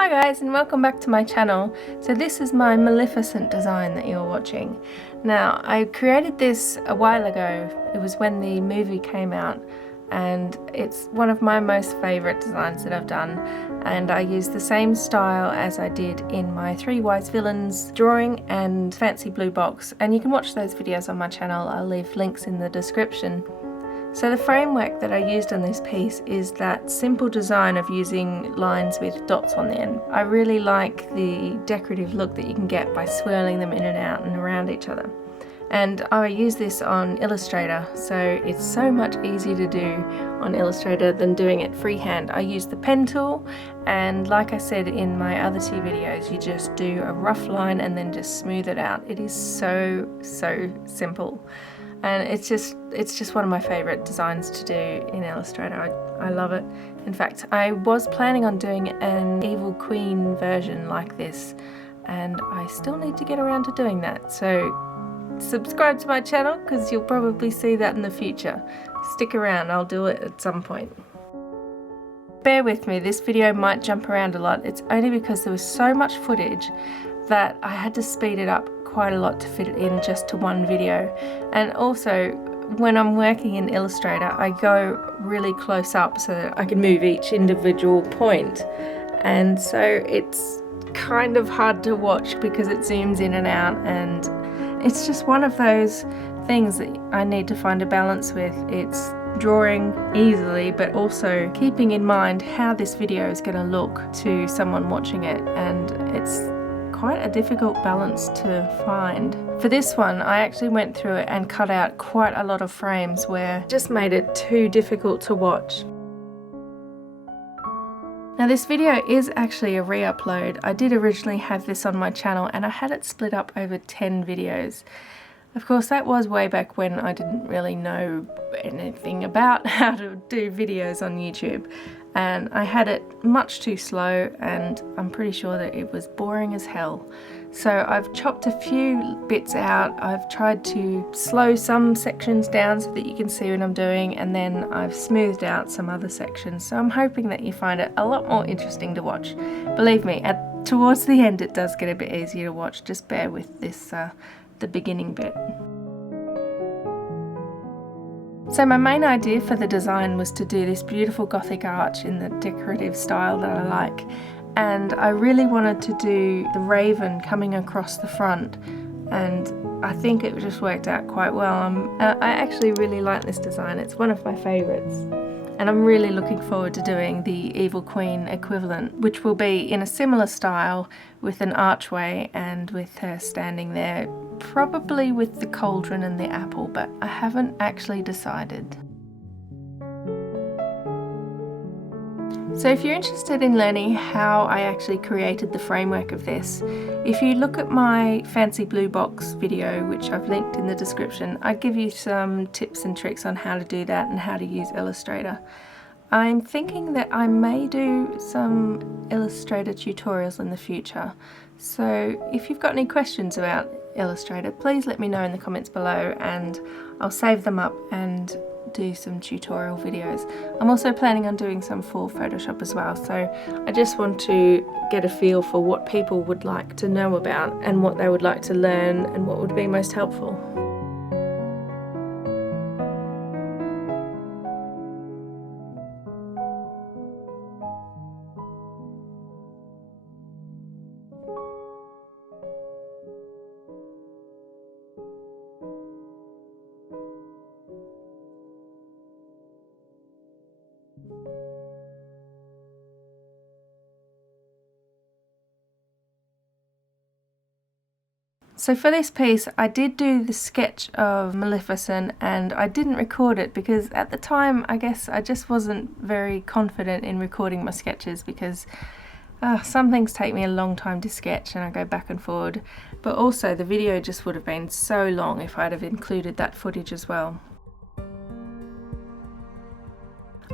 Hi guys, and welcome back to my channel. So this is my Maleficent design that you're watching. Now, I created this a while ago. It was when the movie came out, and it's one of my most favourite designs that I've done, and I used the same style as I did in my 3 Wise Villains drawing and Fancy Blue Box, and you can watch those videos on my channel. I'll leave links in the description. So the framework that I used on this piece is that simple design of using lines with dots on the end. I really like the decorative look that you can get by swirling them in and out and around each other. And I use this on Illustrator, so it's so much easier to do on Illustrator than doing it freehand. I use the pen tool, and like I said in my other 2 videos, you just do a rough line and then just smooth it out. It is so simple. And it's just one of my favourite designs to do in Illustrator. I love it. In fact, I was planning on doing an Evil Queen version like this, and I still need to get around to doing that. So subscribe to my channel because you'll probably see that in the future. Stick around, I'll do it at some point. Bear with me, this video might jump around a lot. It's only because there was so much footage that I had to speed it up quite a lot to fit it in just to one video. And also, when I'm working in Illustrator, I go really close up so that I can move each individual point, and so it's kind of hard to watch because it zooms in and out, and it's just one of those things that I need to find a balance with. It's drawing easily, but also keeping in mind how this video is going to look to someone watching it, and it's quite a difficult balance to find. For this one, I actually went through it and cut out quite a lot of frames where it just made it too difficult to watch. Now this video is actually a re-upload. I did originally have this on my channel and I had it split up over 10 videos. Of course, that was way back when I didn't really know anything about how to do videos on YouTube, and I had it much too slow, and I'm pretty sure that it was boring as hell. So I've chopped a few bits out. I've tried to slow some sections down so that you can see what I'm doing, and then I've smoothed out some other sections. So I'm hoping that you find it a lot more interesting to watch. Believe me, towards the end it does get a bit easier to watch. Just bear with this the beginning bit. So my main idea for the design was to do this beautiful Gothic arch in the decorative style that I like, and I really wanted to do the raven coming across the front, and I think it just worked out quite well. I actually really like this design. It's one of my favourites, and I'm really looking forward to doing the Evil Queen equivalent, which will be in a similar style with an archway and with her standing there, probably with the cauldron and the apple, but I haven't actually decided. So if you're interested in learning how I actually created the framework of this, if you look at my Fancy Blue Box video, which I've linked in the description, I give you some tips and tricks on how to do that and how to use Illustrator. I'm thinking that I may do some Illustrator tutorials in the future, so if you've got any questions about Illustrator, please let me know in the comments below and I'll save them up and do some tutorial videos. I'm also planning on doing some for Photoshop as well, so I just want to get a feel for what people would like to know about and what they would like to learn and what would be most helpful. So for this piece, I did do the sketch of Maleficent, and I didn't record it because at the time, I guess I just wasn't very confident in recording my sketches because some things take me a long time to sketch and I go back and forward, but also the video just would have been so long if I'd have included that footage as well.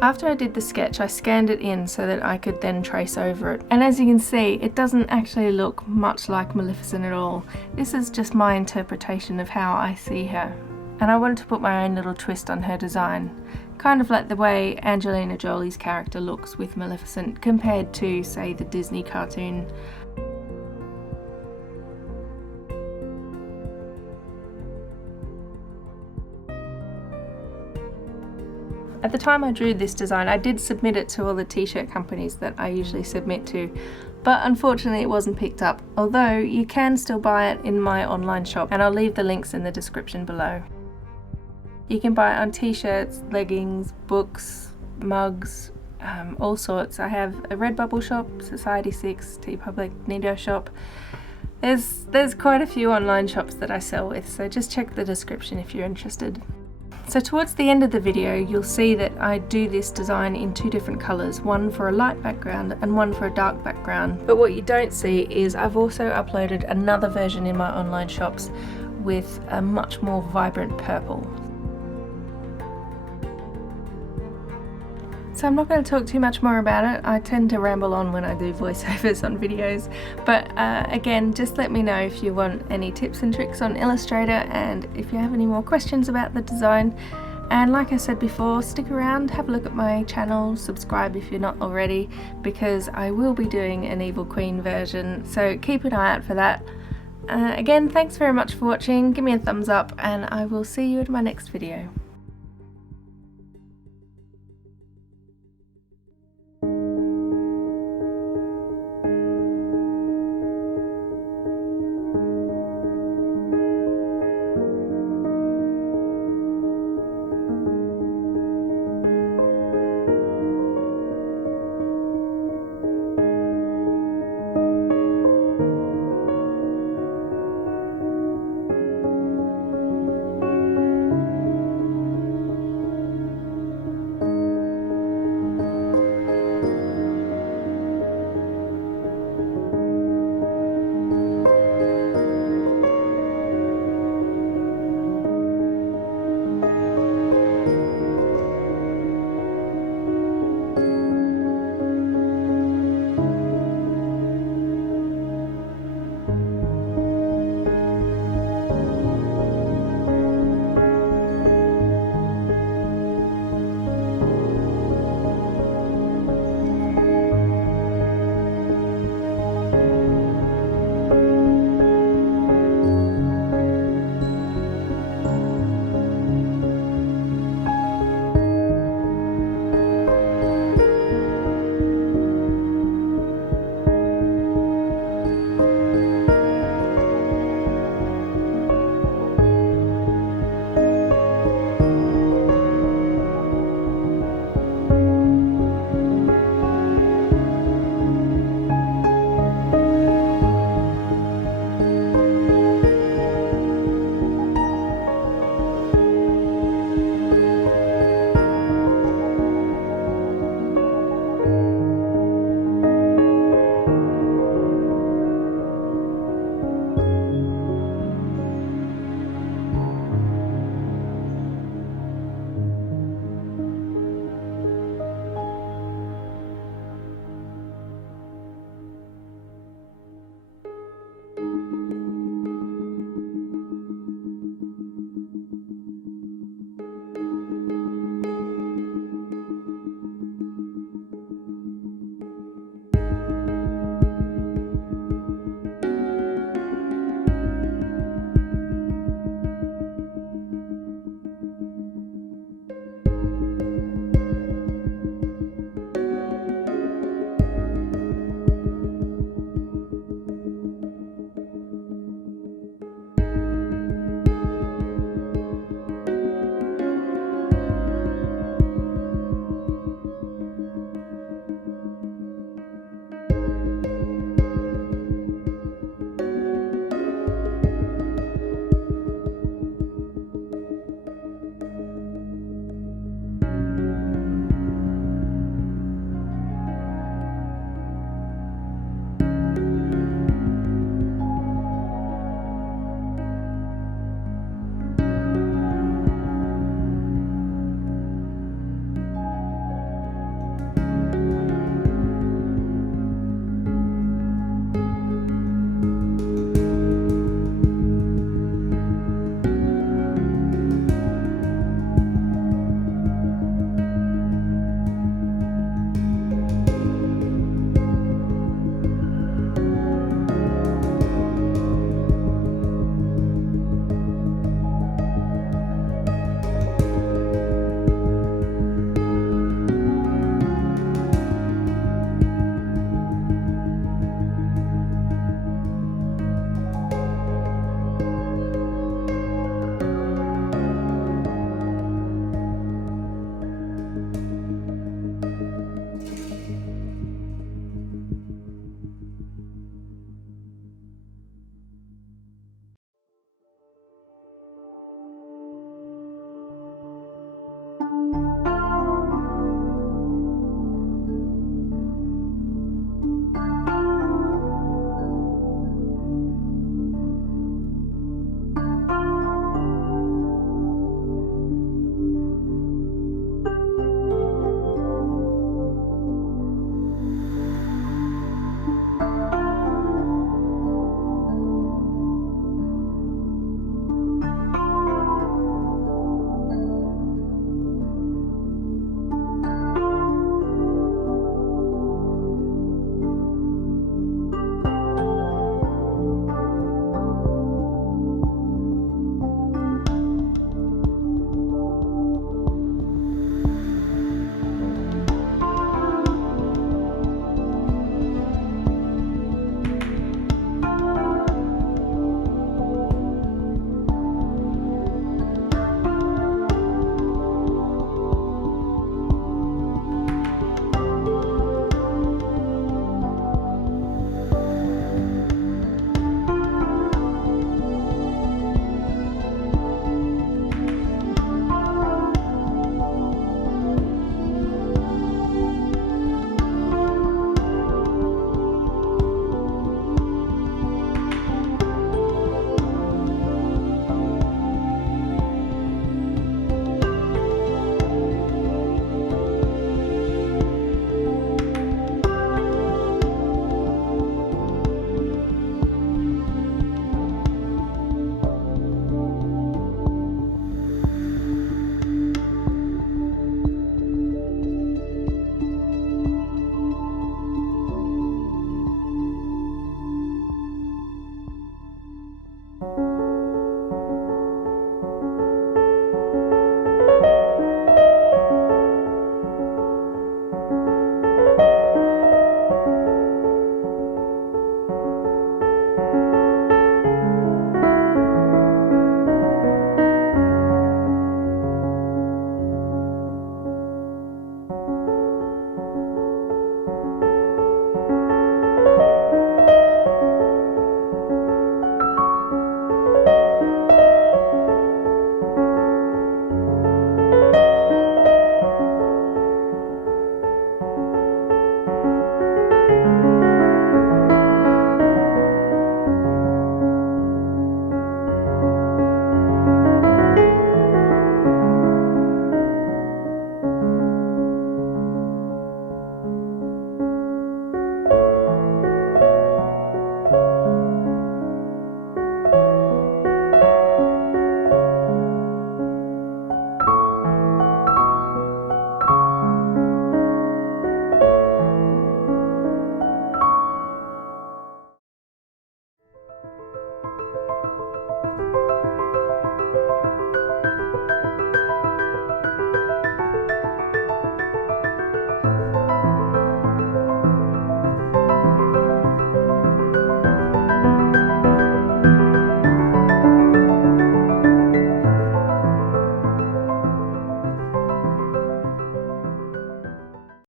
After I did the sketch, I scanned it in so that I could then trace over it. And as you can see, it doesn't actually look much like Maleficent at all. This is just my interpretation of how I see her. and I wanted to put my own little twist on her design, kind of like the way Angelina Jolie's character looks with Maleficent compared to, say, the Disney cartoon. At the time I drew this design, I did submit it to all the t-shirt companies that I usually submit to, but unfortunately it wasn't picked up, although you can still buy it in my online shop, and I'll leave the links in the description below. You can buy it on t-shirts, leggings, books, mugs, all sorts. I have a Redbubble shop, Society6, TeePublic, Nido shop. There's quite a few online shops that I sell with, so just check the description if you're interested. So towards the end of the video, you'll see that I do this design in two different colours, one for a light background and one for a dark background. But what you don't see is I've also uploaded another version in my online shops with a much more vibrant purple. So I'm not going to talk too much more about it. I tend to ramble on when I do voiceovers on videos, but again, just let me know if you want any tips and tricks on Illustrator, and if you have any more questions about the design. And like I said before, stick around, have a look at my channel, subscribe if you're not already, because I will be doing an Evil Queen version, so keep an eye out for that. Again, thanks very much for watching, give me a thumbs up, and I will see you in my next video.